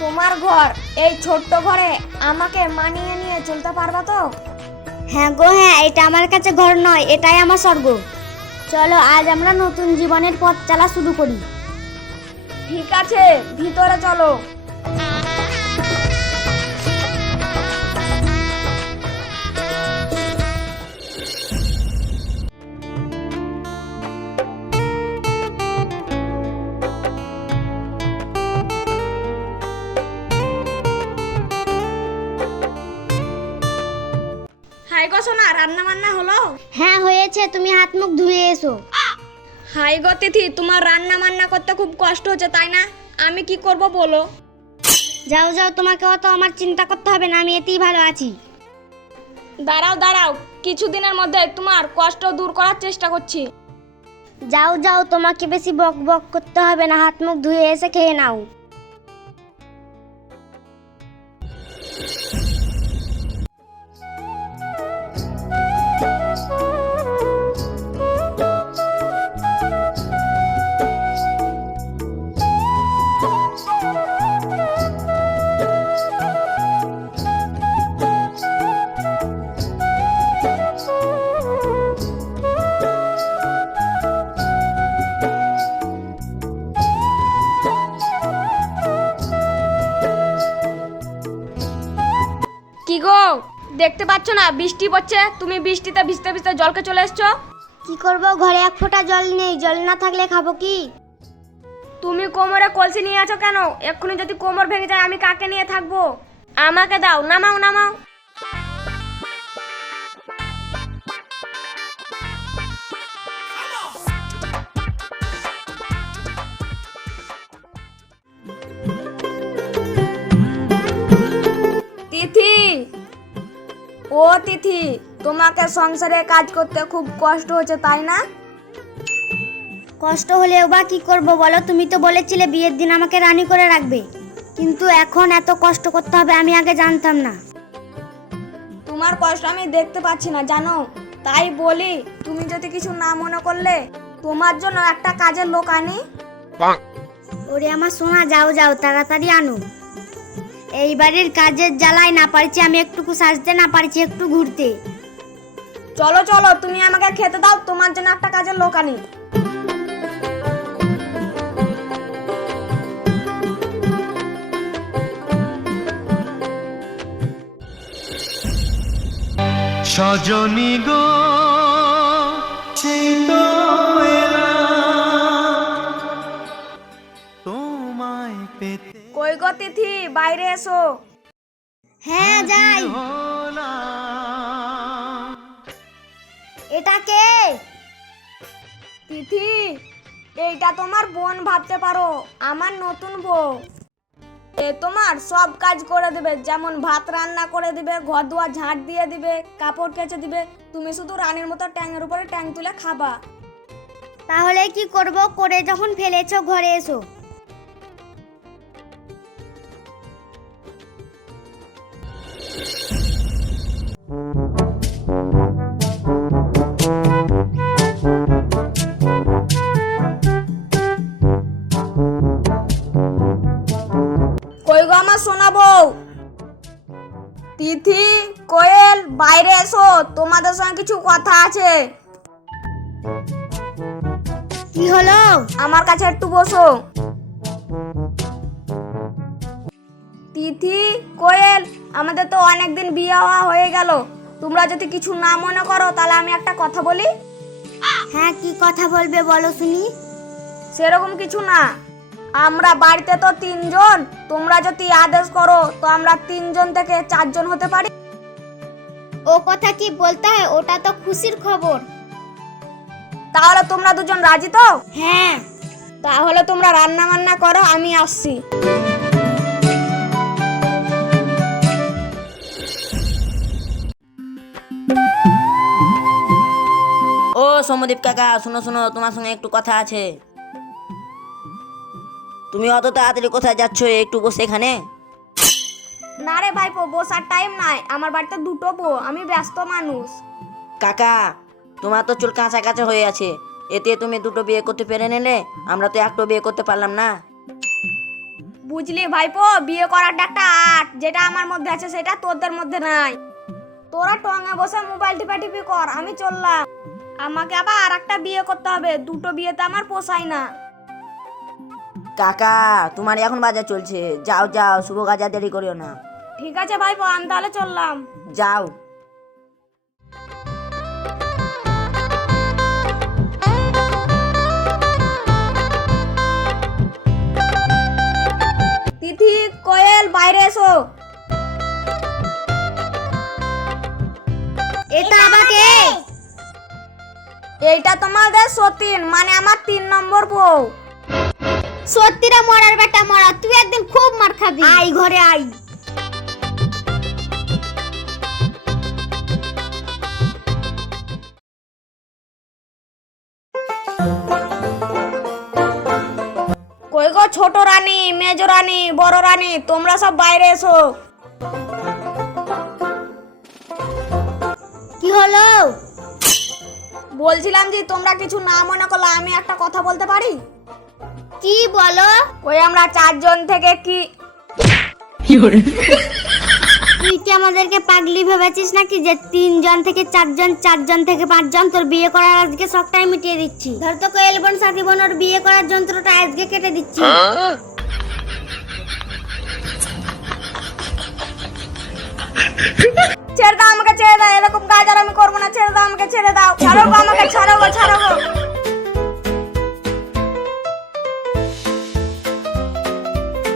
তোমার ঘর, এই ছোট্ট ঘরে আমাকে মানিয়ে নিয়ে চলতে পারবা তো? হ্যাঁ গো হ্যাঁ, এটা আমার কাছে ঘর নয়, এটাই আমার স্বর্গ। চলো আজ আমরা নতুন জীবনের পথ চলা শুরু করি। ঠিক আছে, ভিতরে চলো। হাই গো সোনা, রান্না বান্না হলো? হ্যাঁ হয়েছে, তুমি হাত মুখ ধুয়ে এসো। হাই গো তিথি, তোমার রান্না বান্না করতে খুব কষ্ট হচ্ছে তাই না? আমি কি করব বলো? যাও যাও, তোমাকে অত আমার চিন্তা করতে হবে না, আমি এতেই ভালো আছি। দাঁড়াও দাঁড়াও, কিছুদিনের মধ্যে তোমার কষ্ট দূর করার চেষ্টা করছি। যাও যাও, তোমাকে বেশি বক বক করতে হবে না, হাত মুখ ধুয়ে এসে খেয়ে নাও। কি গো, দেখতে পাচ্ছ না বৃষ্টি পড়ছে? তুমি বৃষ্টিতে ভিজতে ভিজতে জলকে চলে এসছো। কি করব, ঘরে এক ফোঁটা জল নেই, জল না থাকলে খাবো কি? তুমি কোমরে কলসি নিয়ে আছো কেন? এক্ষুনি যদি কোমর ভেঙে যায় আমি কাকে নিয়ে থাকবো? আমাকে দাও, নামাও নামাও। তিথি, ও তিথি, তোমাকে সংসারে কাজ করতে খুব কষ্ট হচ্ছে তাই না? কষ্ট হলেও বা কি করব বলো, তুমি তো বলেছিলে বিয়ের দিন আমাকে রানী করে রাখবে, কিন্তু এখন এত কষ্ট করতে হবে আমি আগে জানতাম না। তোমার কষ্ট আমি দেখতে পাচ্ছি না জানো, তাই বলি তুমি যদি কিছু না মনে করলে তোমার জন্য একটা কাজের লোক আনি। ওরে আমার সোনা, যাও যাও তাড়াতাড়ি আনো। এই বাড়ির কাজের জ্বালায় না পারছি আমি একটুকু সাজতে, না পারছি একটু ঘুরতে। চলো চলো, তুমি আমাকে খেতে দাও, তোমার জন্য একটা কাজের লোক আনি। সজনী গো চিতো এলা তোমায় পেতে কই গো তিথি, বাইরে এসো। হ্যাঁ যাই। হলাম। এটা কে? তিথি, এইটা তোমার বোন ভাবতে পারো, আমার নতুন বউ। এ তোমার সব কাজ করে দিবে, যেমন ভাত রান্না করে দিবে, ঘর দুয়ার ঝাঁট দিয়ে দিবে, কাপড় কেচে দিবে। তুমি শুধু রানীর মতো ট্যাংয়ের উপরে ট্যাং তুলে খাবা। তাহলে কি করব, করে যখন ফেলেছো ঘরে এসো। কই গো আমার সোনা বউ? তিথি, কোয়েল, বাইরে এসো, তোমাদের সঙ্গে কিছু কথা আছে। কি হলো? আমার কাছে একটু বসো। তিথি, কোয়েল, আমাদের তো অনেকদিন বিয়ে হওয়া হয়ে গেল, তোমরা যদি কিছু না মনে করো তাহলে আমি একটা কথা বলি। হ্যাঁ কি কথা বলবে বলো শুনি। সেরকম কিছু না, আমরা বাড়িতে তো 3 জন, তোমরা যদি আদেশ করো তো আমরা 3 জন থেকে 4 জন হতে পারি। ও কথা কি বলতে হয়, ওটা তো খুশির খবর। তাহলে তোমরা দুজন রাজি তো? হ্যাঁ। তাহলে তোমরা রান্না বান্না করো, আমি আসছি। ও সমদীপ কাকা, শোনো শোনো, তোমার সঙ্গে একটু কথা আছে। তুমি অত তাড়াতাড়ি কোথায় যাচ্ছ? একটু বসে এখানে। না রে ভাইপো, বসার টাইম নাই, আমার বাড়িতে 2টো বউ, আমি ব্যস্ত মানুষ। কাকা, তোমার তো চুল কাঁচা কাঁচা হয়ে আছে, এতে তুমি 2টো বিয়ে করতে পেরে নিলে, আমরা তো 1টো বিয়ে করতে পারলাম না। বুঝলি ভাইপো, বিয়ে করাটা একটা আর্ট, যেটা আমার মধ্যে আছে সেটা তোদের মধ্যে নাই। তোরা টঙে বসে মোবাইল টিপি কর, আমি চললাম। আমাকে আবার আর একটা বিয়ে করতে হবে, দুটো বিয়েতে আমার পোষায় না। কাকা তোমার এখন বাজার চলছে, যাও যাও, শুভ কাজ আর দেরি করিও না। ঠিক আছে ভাইপো, আমি তাহলে চললাম। যাও। তিথি, কোয়েল, বাইরে এসো। এটা আমাকে এইটা তোমাদের সতীন, মানে আমার 3 নম্বর বউ। সত্যিরা মরার বেটা মরা, তুই একদিন খুব মার খাবি। আই ঘরে আই। কই গো ছোট রানী, মেজ রানী, বড় রানী, তোমরা সব বাইরে এসো। কি হলো? বলছিলাম যে তোমরা কিছু না মনে করলে আমি একটা কথা বলতে পারি? কি বলো? কই আমরা 4 জন থেকে কি তুই কি আমাদেরকে পাগলি ভেবেছিস নাকি যে 3 জন থেকে 4 জন, 4 জন থেকে 5 জন? তোর বিয়ে করার আজকে শখটাই মিটিয়ে দিচ্ছি। ধর তো কোয়েল বোন, সাথী বোন, ওর বিয়ে করার যন্ত্রটা আজকে কেটে দিচ্ছি। ছেড়ে দাও আমাকে, ছেড়ে দাও, এরকম কাজ আর আমি করবো না। ছেড়ে দাও আমাকে, ছেড়ে দাও, ছাড়ো গো আমাকে, ছাড়ো গো, ছাড়ো গো।